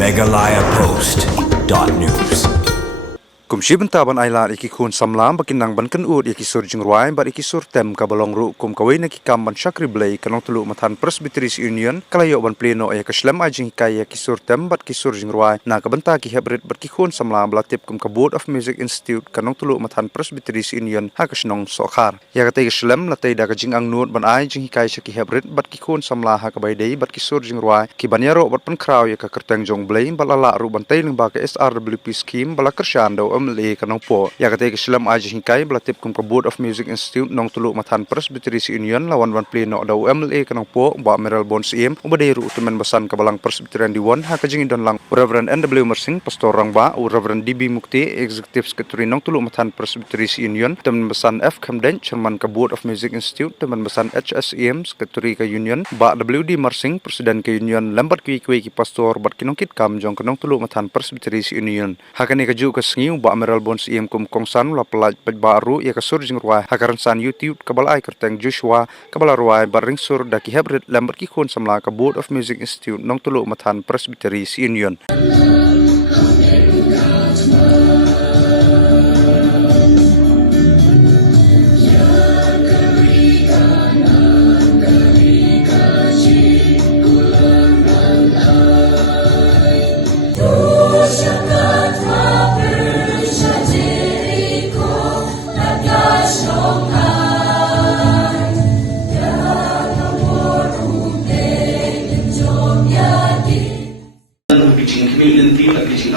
megalayapost.news Kumshi bentaban ailan ikikun samlam bakinang ban kan ud ikisur jingruai bar ikisur tem kabalong ru kum kawai na kikam ban syakri blai kanong tulu matan Presbyteries Union kalayo ban pleno ay kaslam ajing kaya kisur tem bat kisur jingruai na kabenta ki hebrit bat kikun samlam belatip kum Board of Music Institute kanong tulu matan Presbyteries Union hakasnong sokhar ya katay kaslam latay da kajing ang nuot ban ay jing kaya ki hebrit bat kikun samla hakabay day bat kisur jingruai ki banyaro bat pan kraw ya kakerteng jong blai balala ru bantay ling baka SRWP scheme bala kersyando MLA kanong po ya katay kaslam ajing kaya belatip kum Board of Music Institute nong tulu matan Presbyteries Union lawan ban pleno daw MLA kanong po ba Meral Bons im ubaday ru utumen basan kabalang Presbyterian Diwan hakajing idon lang Reverend NW Mersing Pastor Rangba Reverend DB Mukti Executive Secretary nong tulu matan Presbyteries Union teman basan F Kamden Chairman ka Board of Music Institute teman basan HSEM Secretary ka Union ba WD Mersing Presiden ka Union lambat ki ki pastor bat kinongkit kam jong kanong tulu matan Presbyteries Union hakani ka ju ka sngiu ba Meral Bons im kum kongsan la pelaj baru ya ka surjing ruai hakaran san YouTube kabalai kerteng Joshua kabala ruai baring sur daki hebrit lambat ki kun samla ka Board of Music Institute nong tulu matan Presbyteries Union.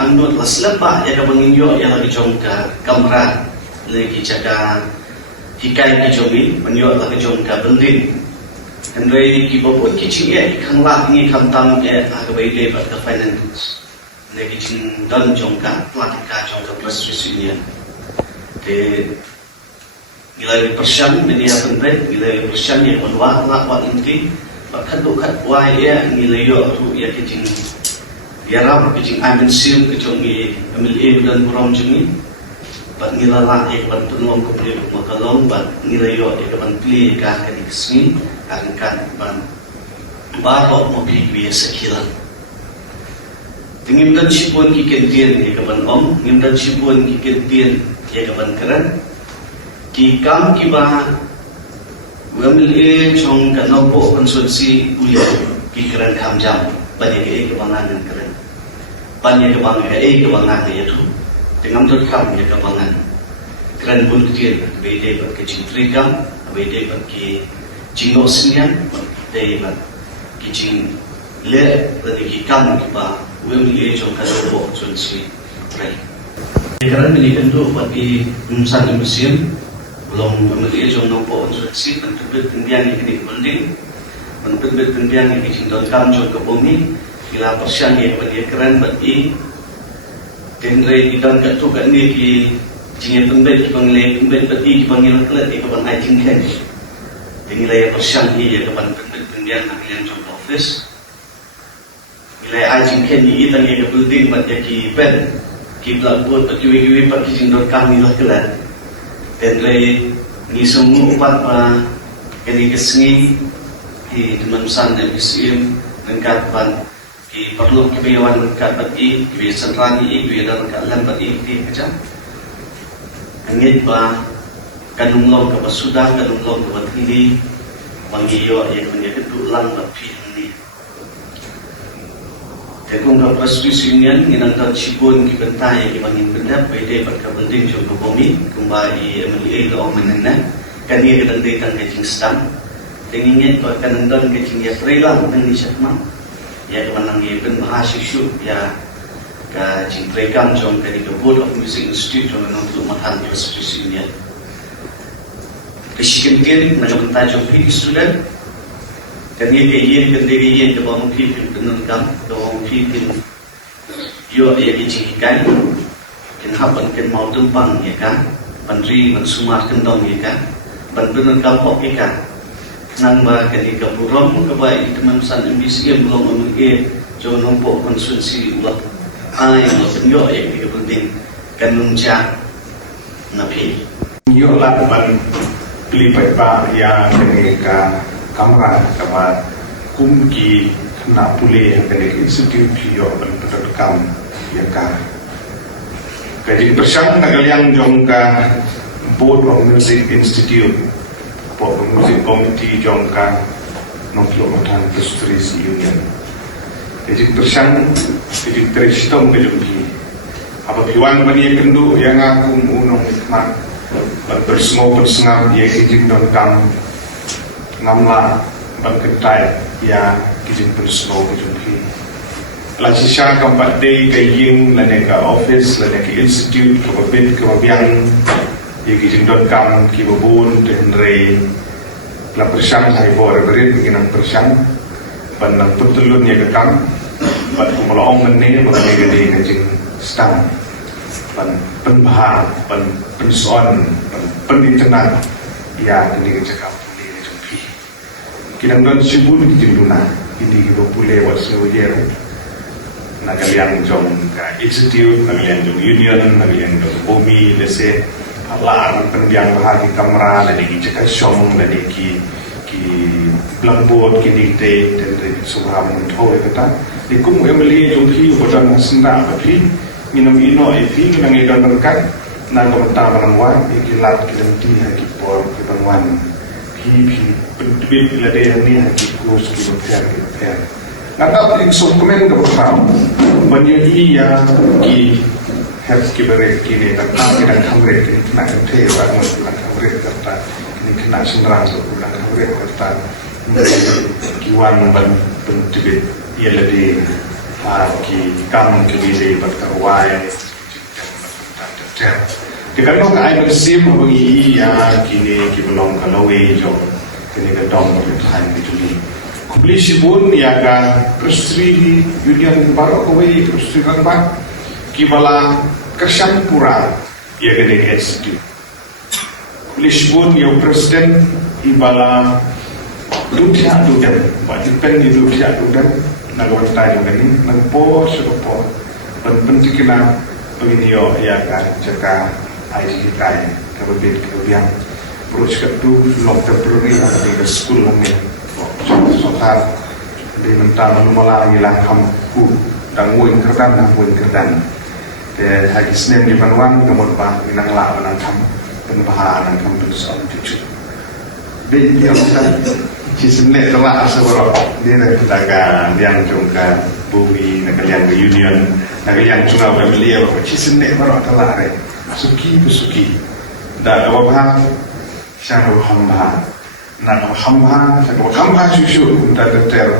Andot las lepa ya ka manginyo ya lagi jong ka kamera lagi jaga hikai ki jomi manyo lagi jong ka bendin andrei ki bobo ki ching ya khang la ni kham tam ya ka bai de ba ka finance lagi ching dan jong ka platika jong ka Presbyterian de gilai persian ni ya pentre gilai persian ya wanwa la wa inti ba khadu khat wa ya gilai yo tu ya ki ching Yarab kecing amin sium kecongi MLA dan buram jungi bat ngilala ek bat penolong kopli makalong bat ngilayo ek ban pli ka kanismi kan ban baro mo bi sekilan tingim dan sipun ki kentien ek ban om ngim dan sipun ki kentien ek ban keren ki kam ki ba MLA chong kanopo konsulsi uya ki keren kam jam banyak ek bangan keren banyak kebangan kebangan itu dengan terkam ya kebangan keren pun kecil beda bagi cintrikam beda bagi cinosnya beda bagi cing le bagi kam kita wemili jom kalau consi right keren ini tentu bagi insan musim belum wemili jom nopo consi tentu pendian ini penting tentu pendian ini cing terkam jom ke bumi kila persian yang bagi keren bagi tenre ikan katu kan ni ki jinge pembet ki pangle pembet bagi ki panggil kelat ki pan ajing kan nilai persian ni ya kapan pembet pendian nak yang jom office nilai ajing kan ni kita ni ke building bagi ki pen ki blackboard bagi wiwi bagi jindor kami lah kelat tenre ni semua upat kini kesengi di teman san dan museum lengkap pan ki perlu kebiawan dekat bagi kebiasaan rani itu ya dalam keadaan bagi itu macam angin ba kanung long ke basudah kanung long ke batili mangiyo yang menjadi tulang bapi ini tekung ke Presbyterian Union nginang cibun ki bentai ki bangin benda bede pada bending jom bumi kembali MLA lo menena kan dia kedang datang ke Kingston tengingin bahkan dan ke Cingia Freelang dan di Syakman ya kemenang ibn mahasiswa ya ka cintrekam jom dari the Board of Music Institute jom untuk matan Presbyterian ya kesikentin menjadi jom pi student kan ye ke yen kan dege yen ke bang pi penon kam ke bang pi yo ya ke cikan kan hapan kan mau tumpang ya kan menteri mensumar kendong ya kan ban penon kam hok ya kan nang ba kali ka burom ka ba teman san MBC belum memiliki jo nompo konsumsi ulat ai lo yo ke penting kanung ja napi yo la ban pili pa ya ka kamera kama kumki nak pulih kini institut yo penterkam ya ka kaji bersang nagaliang jong ka Board of Music Institute Board of Music Committee jong ka Nongkilometer Industries Union kaji bersang kaji teristom kejumpi apa piwan bani kendu yang aku unong nikmat bersengau ya kaji don kam ngamla berketai ya kijin bersengau kejumpi lagi sya keempat day kaying lane ka office lane ka institute kababit kababiang ya kijin don kam kibabun dan rey la persang hai bor berit nginang persang ban nang putulun ya kam ban kumalaong ngene ban gede ngajing stang ban penbahar ban penson ban penintenan ya kini cakap ni jumpi kinang don sibun kijin duna ini kita pulih wasu yer nagaliang jong ka institute nagaliang jong union nagaliang jong bumi lese alarm pendiang bahagi kamera dan iki cakap syom dan iki blackboard ki dikte dan semua mentoy kata dikum emeli jongki bodan senda api minum ino api minang ikan berkat na komenta manangwan iki lat ki haki por ki banwan pi bit lade ni haki kurs ki per nata in dokumen ke baham banyi ya ki harus ki bere ki ne tak kita kamre ki nak te wa nak kamre kata ni kena senrang so nak kamre kata kiwan ban pentibit ia lade ki kam ki bise berkawai kita nak ai bersim bagi ya kini ki belum kalau jo kini ke dom bertahan itu ni Kubli bun ya ga Prestri Union baru kawai Prestri Rangbat kibala Kasyampura ya ga de institute Kubli bun ya Presiden ibala Lutia Dudan Bajipen di Lutia Dudan nagawan tayo gani nagpo supo pentikina paginiyo ya ga jaka IDK kababit kabiang terus ketu lokter peruri di school ni sotar di mentang malah hilang hamku dan muin kerdan de hagi snem di panwan kemudian pa minang la nang kam penbaharan kam bersam cucu de dia kan cisne telah asal dia nak dagang yang jongka bumi nak yang union nak yang cuma beliau cisne baru telah re suki dan apa siapa hamba nak hamba susu untuk detail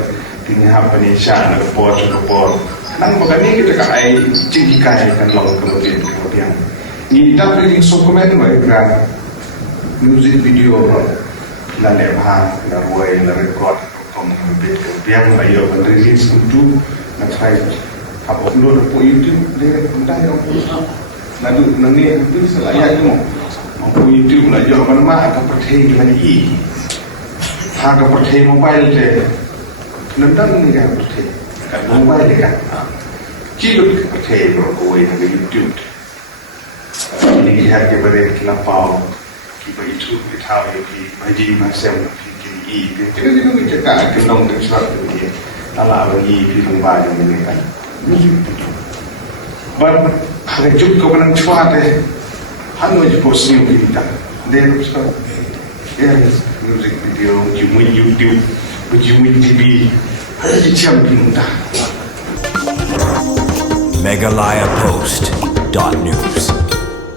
ini apa ni siapa report nang bagani kita kai tinggi kai kan lalu kemudian ini dapat dokumen mereka music video lalu la buat la record kemudian ayo rilis untuk nak try apa upload ke YouTube dia entah yang lalu nanti itu selayaknya mau YouTube lah jauh mana akan percaya dengan i akan percaya mobile je nonton ni kan percaya kan mobile kan cilut percaya berkuai dengan YouTube ini lihat ke beri kelapau kita itu kita lagi bagi macam fikir i jadi itu cakap kendong dan sesuatu dia ala bagi film baru ni kan bar ada juga orang cuat deh hanya je posting kita dia tu ya music video cuma YouTube cuma TV ada je pinta Megalayapost.news